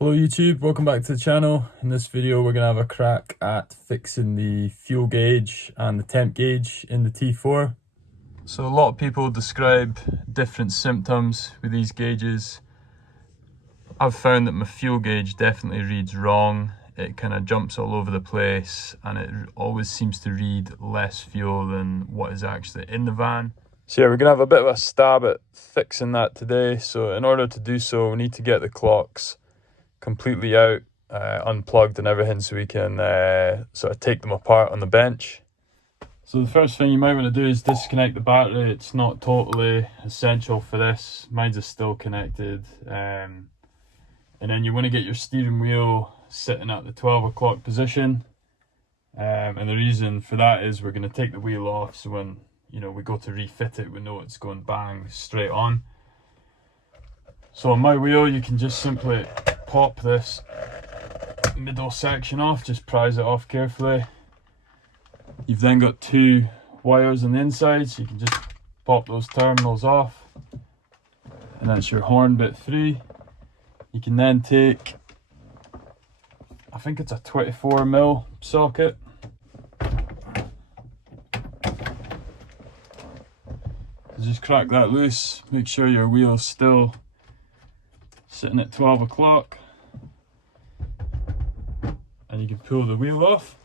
Hello YouTube, welcome back to the channel. In this video we're going to have a crack at fixing the fuel gauge and the temp gauge in the T4. So a lot of people describe different symptoms with these gauges. I've found that my fuel gauge definitely reads wrong. It kind of jumps all over the place and it always seems to read less fuel than what is actually in the van. So yeah, we're going to have a bit of a stab at fixing that today. So in order to do so, we need to get the clocks completely out, unplugged and everything, so we can sort of take them apart on the bench. So the first thing you might want to do is disconnect the battery. It's not totally essential for this. Mine's is still connected. And then you want to get your steering wheel sitting at the 12 o'clock position. And the reason for that is we're going to take the wheel off, so when we go to refit it, we know it's going bang straight on. So on my wheel, you can just simply pop this middle section off, just prise it off carefully. You've then got two wires on the inside, so you can just pop those terminals off, and that's your horn bit free. You can then take, I think it's a 24mm socket. Just crack that loose, make sure your wheel's still sitting at 12 o'clock, and you can pull the wheel off.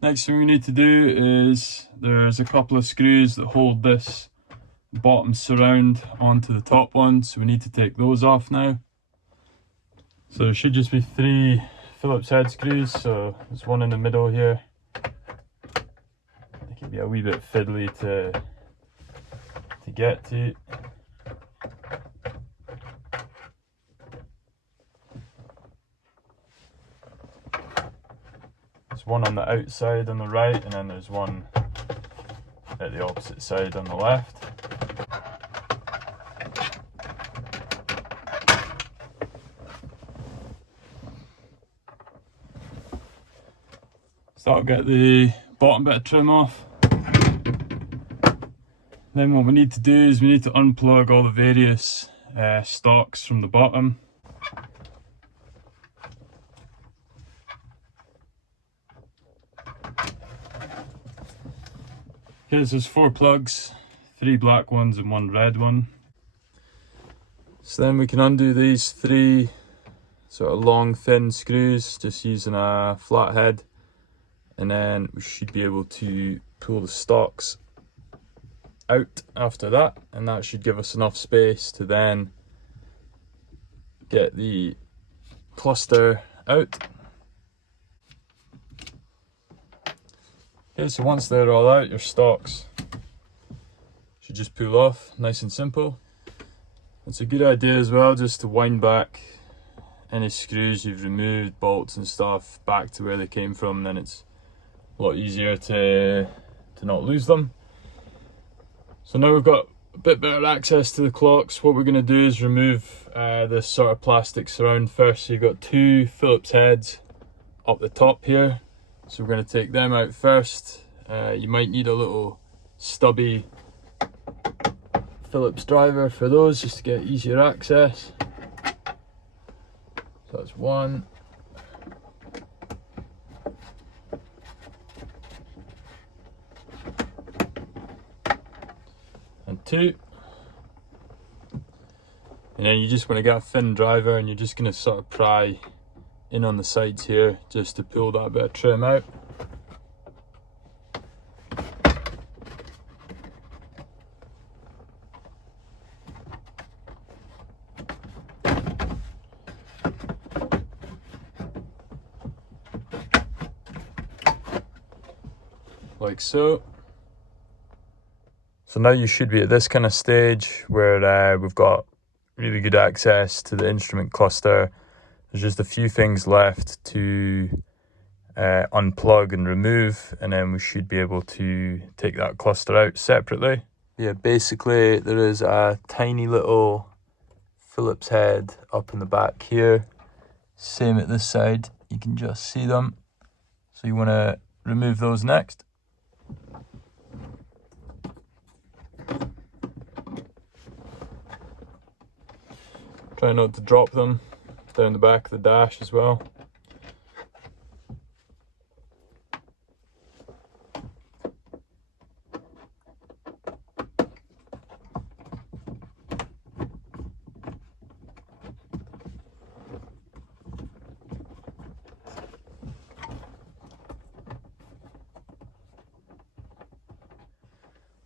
Next thing we need to do is, there's a couple of screws that hold this bottom surround onto the top one, so we need to take those off now. So there should just be 3 Phillips head screws, so there's one in the middle here. It can be a wee bit fiddly to get to. There's one on the outside on the right, and then there's one at the opposite side on the left. So that'll get the bottom bit of trim off. Then what we need to do is we need to unplug all the various stalks from the bottom. Okay, so there's 4 plugs, 3 black ones and 1 red one. So then we can undo these 3 sort of long thin screws just using a flat head, and then we should be able to pull the stalks out after that, and that should give us enough space to then get the cluster out. Okay, so once they're all out, your stalks should just pull off, nice and simple. It's a good idea as well just to wind back any screws you've removed, bolts and stuff, back to where they came from. Then it's a lot easier to not lose them. So now we've got a bit better access to the clocks. What we're going to do is remove this sort of plastic surround first. So you've got 2 Phillips heads up the top here. So we're going to take them out first. You might need a little stubby Phillips driver for those, just to get easier access. So that's 1. And 2. And then you just want to get a thin driver, and you're just going to sort of pry in on the sides here just to pull that bit of trim out. Like so. So now you should be at this kind of stage where we've got really good access to the instrument cluster. There's just a few things left to unplug and remove, and then we should be able to take that cluster out separately. Yeah, basically there is a tiny little Phillips head up in the back here. Same at this side, you can just see them. So you want to remove those next. Try not to drop them down the back of the dash as well.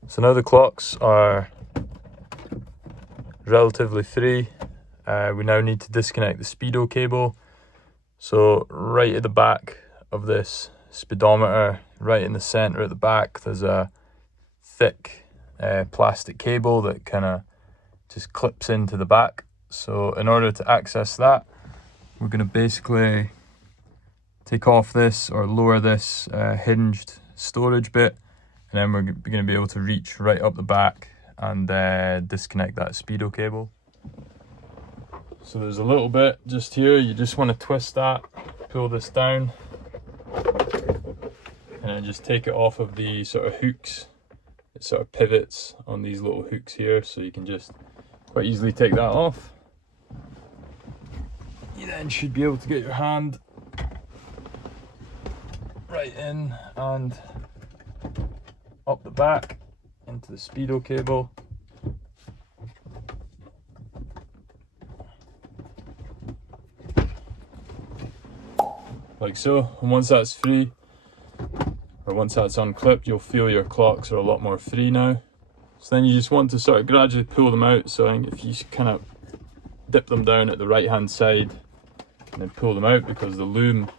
So now the clocks are relatively free. We now need to disconnect the speedo cable. So right at the back of this speedometer, right in the center at the back, there's a thick plastic cable that kind of just clips into the back. So in order to access that, we're going to basically take off this or lower this hinged storage bit, and then we're going to be able to reach right up the back and disconnect that speedo cable. So there's a little bit just here, you just want to twist that, pull this down, and then just take it off of the sort of hooks. It sort of pivots on these little hooks here, so you can just quite easily take that off. You then should be able to get your hand right in and up the back into the speedo cable. Like so, and once that's free, or once that's unclipped, you'll feel your clocks are a lot more free now. So then you just want to sort of gradually pull them out. So I think if you kind of dip them down at the right hand side and then pull them out, because the loom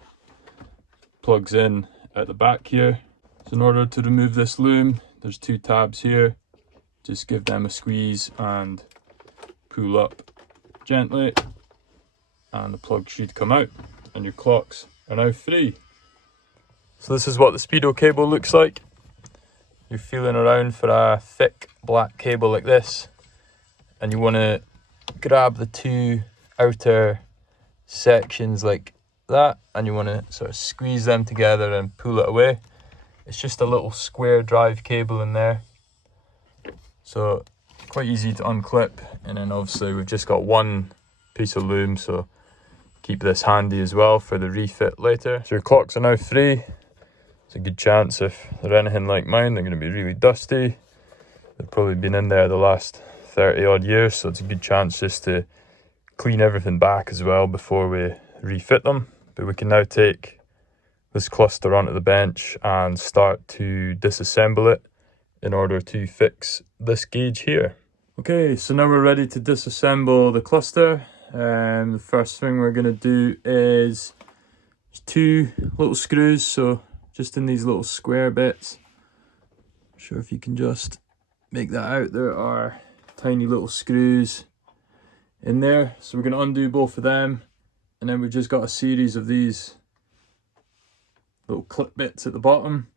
plugs in at the back here. So in order to remove this loom, there's two tabs here. Just give them a squeeze and pull up gently, and the plug should come out, and your clocks are now free. So this is what the speedo cable looks like. You're feeling around for a thick black cable like this, and you want to grab the two outer sections like that, and you want to sort of squeeze them together and pull it away. It's just a little square drive cable in there, so quite easy to unclip. And then obviously we've just got one piece of loom, so keep this handy as well for the refit later. So your clocks are now free. It's a good chance if they're anything like mine, they're going to be really dusty. They've probably been in there the last 30 odd years, so it's a good chance just to clean everything back as well before we refit them. But we can now take this cluster onto the bench and start to disassemble it in order to fix this gauge here. Okay, so now we're ready to disassemble the cluster. The first thing we're going to do is two little screws, so just in these little square bits. Not sure if you can just make that out. There are tiny little screws in there, so we're going to undo both of them, and then we've just got a series of these little clip bits at the bottom.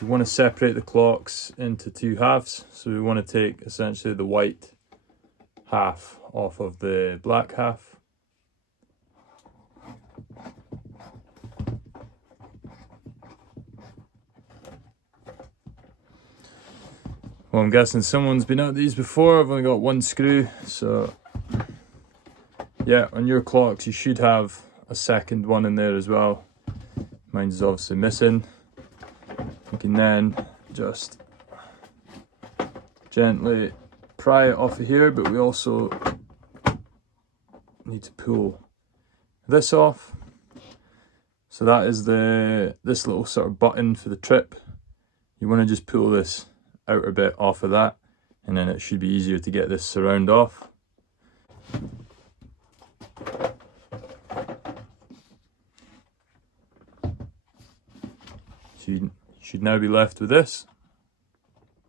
You want to separate the clocks into two halves, so we want to take essentially the white half off of the black half. Well, I'm guessing someone's been at these before. I've only got one screw, so yeah, on your clocks you should have a second one in there as well. Mine's obviously missing. You can then just gently pry it off of here, but we also need to pull this off. So that is this little sort of button for the trip. You want to just pull this outer bit off of that, and then it should be easier to get this surround off. So you should now be left with this.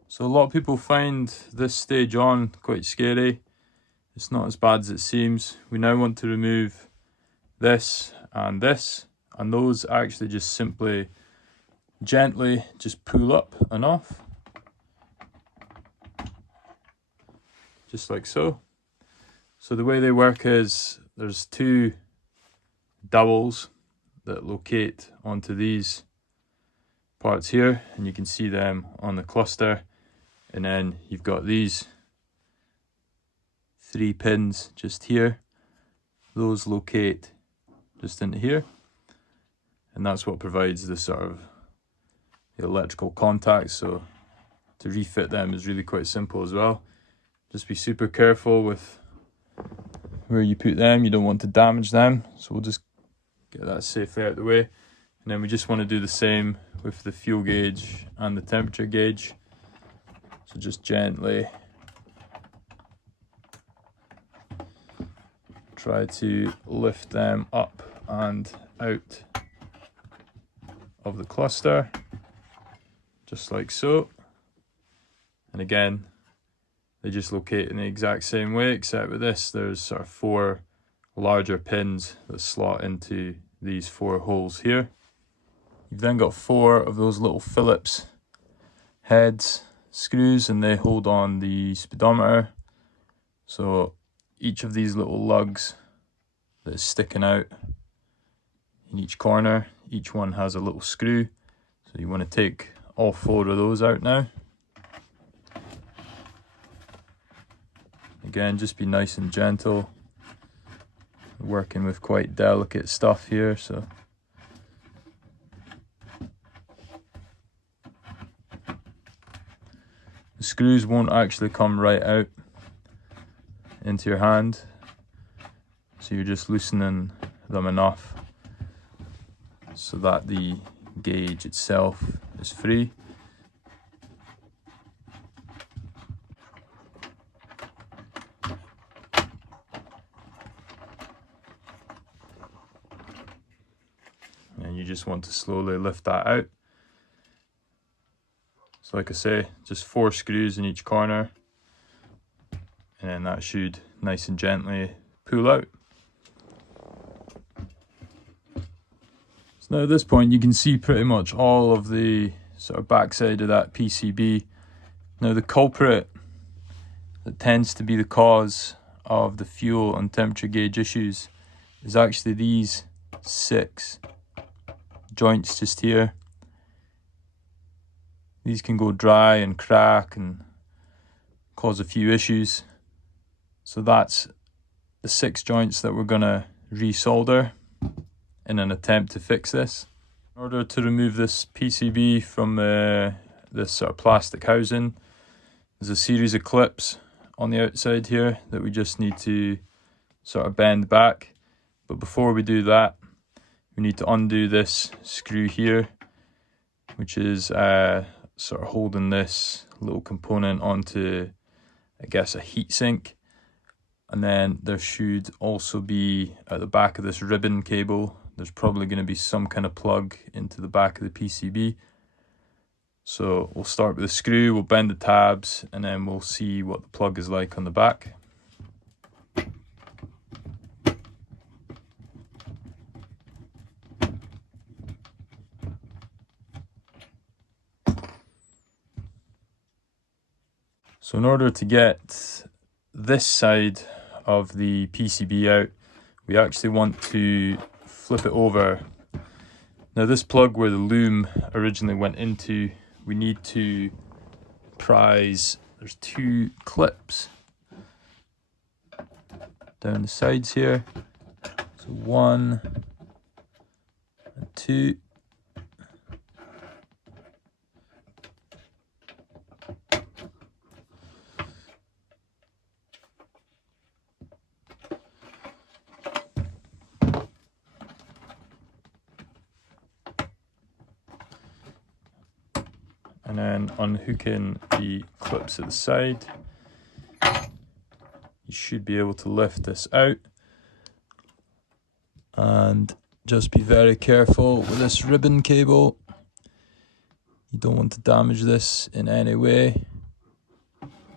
So a lot of people find this stage on quite scary. It's not as bad as it seems. We now want to remove this, and those actually just simply gently just pull up and off. Just like so. So the way they work is there's two dowels that locate onto these parts here, and you can see them on the cluster, and then you've got these three pins just here, those locate just into here, and that's what provides the sort of the electrical contacts. So to refit them is really quite simple as well. Just be super careful with where you put them. You don't want to damage them, so we'll just get that safely out of the way. And then we just want to do the same with the fuel gauge and the temperature gauge. So just gently try to lift them up and out of the cluster, just like so. And again, they just locate in the exact same way, except with this, there's sort of 4 larger pins that slot into these 4 holes here. You've then got 4 of those little Phillips heads screws, and they hold on the speedometer. So each of these little lugs that is sticking out in each corner, each one has a little screw. So you want to take all 4 of those out now. Again, just be nice and gentle. Working with quite delicate stuff here, so the screws won't actually come right out into your hand, so you're just loosening them enough so that the gauge itself is free. And you just want to slowly lift that out. So like I say, just 4 screws in each corner, and then that should nice and gently pull out. So now at this point you can see pretty much all of the sort of backside of that PCB. Now the culprit that tends to be the cause of the fuel and temperature gauge issues is actually these 6 joints just here. These can go dry and crack and cause a few issues. So that's the 6 joints that we're gonna resolder in an attempt to fix this. In order to remove this PCB from this sort of plastic housing, there's a series of clips on the outside here that we just need to sort of bend back. But before we do that, we need to undo this screw here, which is sort of holding this little component onto, I guess, a heatsink. And then there should also be, at the back of this ribbon cable, there's probably going to be some kind of plug into the back of the PCB. So we'll start with the screw, we'll bend the tabs, and then we'll see what the plug is like on the back. So in order to get this side of the PCB out, we actually want to flip it over. Now this plug where the loom originally went into, we need to prise, there's 2 clips down the sides here. So 1 and 2. And then unhooking the clips at the side, you should be able to lift this out. And just be very careful with this ribbon cable. You don't want to damage this in any way.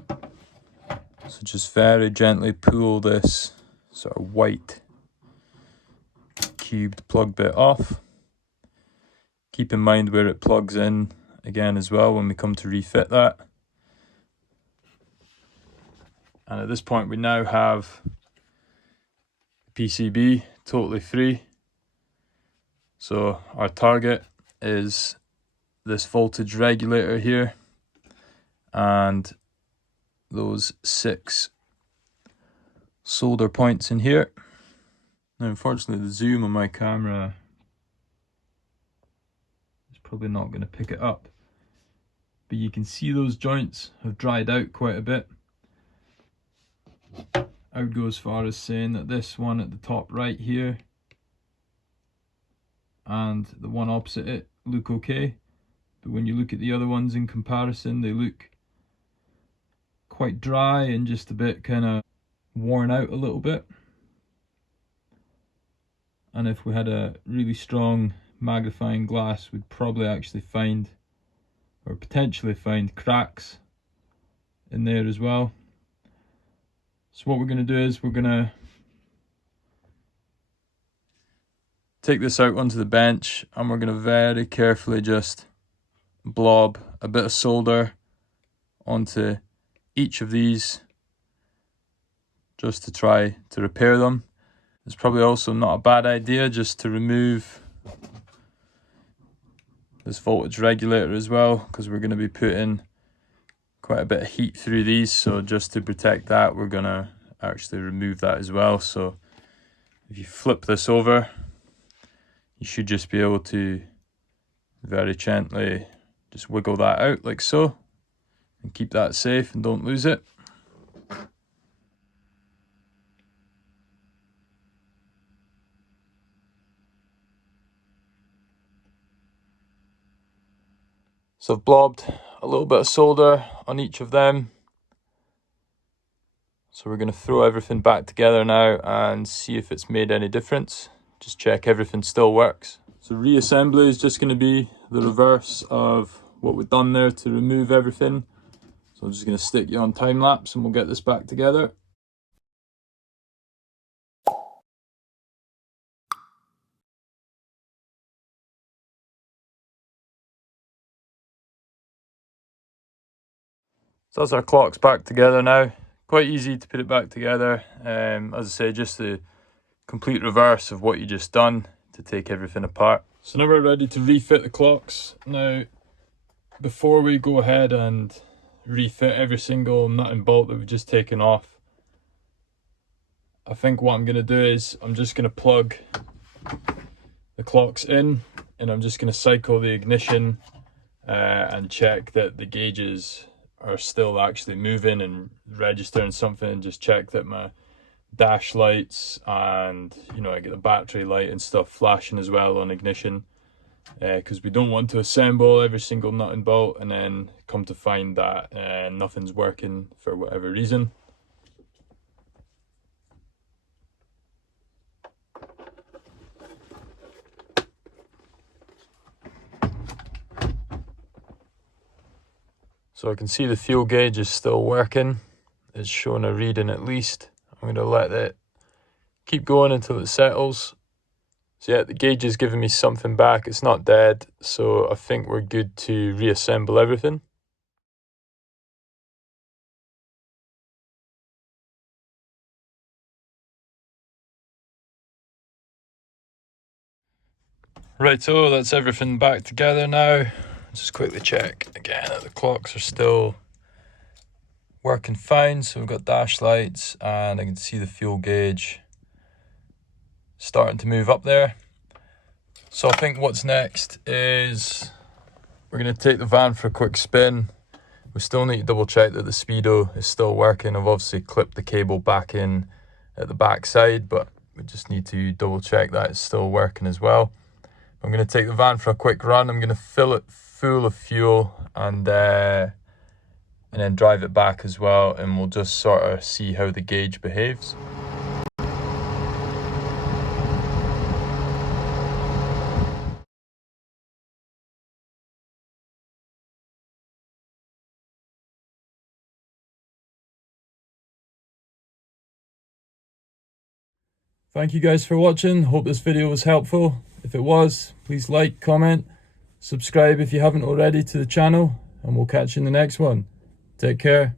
So just very gently pull this sort of white cubed plug bit off. Keep in mind where it plugs in again as well when we come to refit that. And at this point we now have PCB totally free. So our target is this voltage regulator here and those 6 solder points in here. Now unfortunately the zoom on my camera is probably not going to pick it up, but you can see those joints have dried out quite a bit. I would go as far as saying that this one at the top right here and the one opposite it look okay, but when you look at the other ones in comparison, they look quite dry and just a bit kind of worn out a little bit. And if we had a really strong magnifying glass, we'd probably actually find, or potentially find, cracks in there as well. So what we're going to do is we're going to take this out onto the bench, and we're going to very carefully just blob a bit of solder onto each of these just to try to repair them. It's probably also not a bad idea just to remove this voltage regulator as well, because we're going to be putting quite a bit of heat through these, so just to protect that we're going to actually remove that as well. So if you flip this over, you should just be able to very gently just wiggle that out like so, and keep that safe and don't lose it. So I've blobbed a little bit of solder on each of them. So we're going to throw everything back together now and see if it's made any difference. Just check everything still works. So reassembly is just going to be the reverse of what we've done there to remove everything. So I'm just going to stick you on time lapse and we'll get this back together. So that's our clocks back together now. Quite easy to put it back together. As I say, just the complete reverse of what you just done to take everything apart. So now we're ready to refit the clocks. Now, before we go ahead and refit every single nut and bolt that we've just taken off, I think what I'm going to do is I'm just going to plug the clocks in, and I'm just going to cycle the ignition and check that the gauges are still actually moving and registering something, and just check that my dash lights and, you know, I get the battery light and stuff flashing as well on ignition, because we don't want to assemble every single nut and bolt and then come to find that nothing's working for whatever reason. So I can see the fuel gauge is still working. It's showing a reading at least. I'm going to let it keep going until it settles. So yeah, the gauge is giving me something back. It's not dead, so I think we're good to reassemble everything. Right, so that's everything back together now. Just quickly check again that the clocks are still working fine. So we've got dash lights and I can see the fuel gauge starting to move up there. So I think what's next is we're going to take the van for a quick spin. We still need to double check that the speedo is still working. I've obviously clipped the cable back in at the back side, but we just need to double check that it's still working as well. I'm going to take the van for a quick run. I'm going to fill it full of fuel and then drive it back as well, and we'll just sort of see how the gauge behaves. Thank you guys for watching. Hope this video was helpful. If it was, please like, comment, subscribe if you haven't already to the channel, and we'll catch you in the next one. Take care.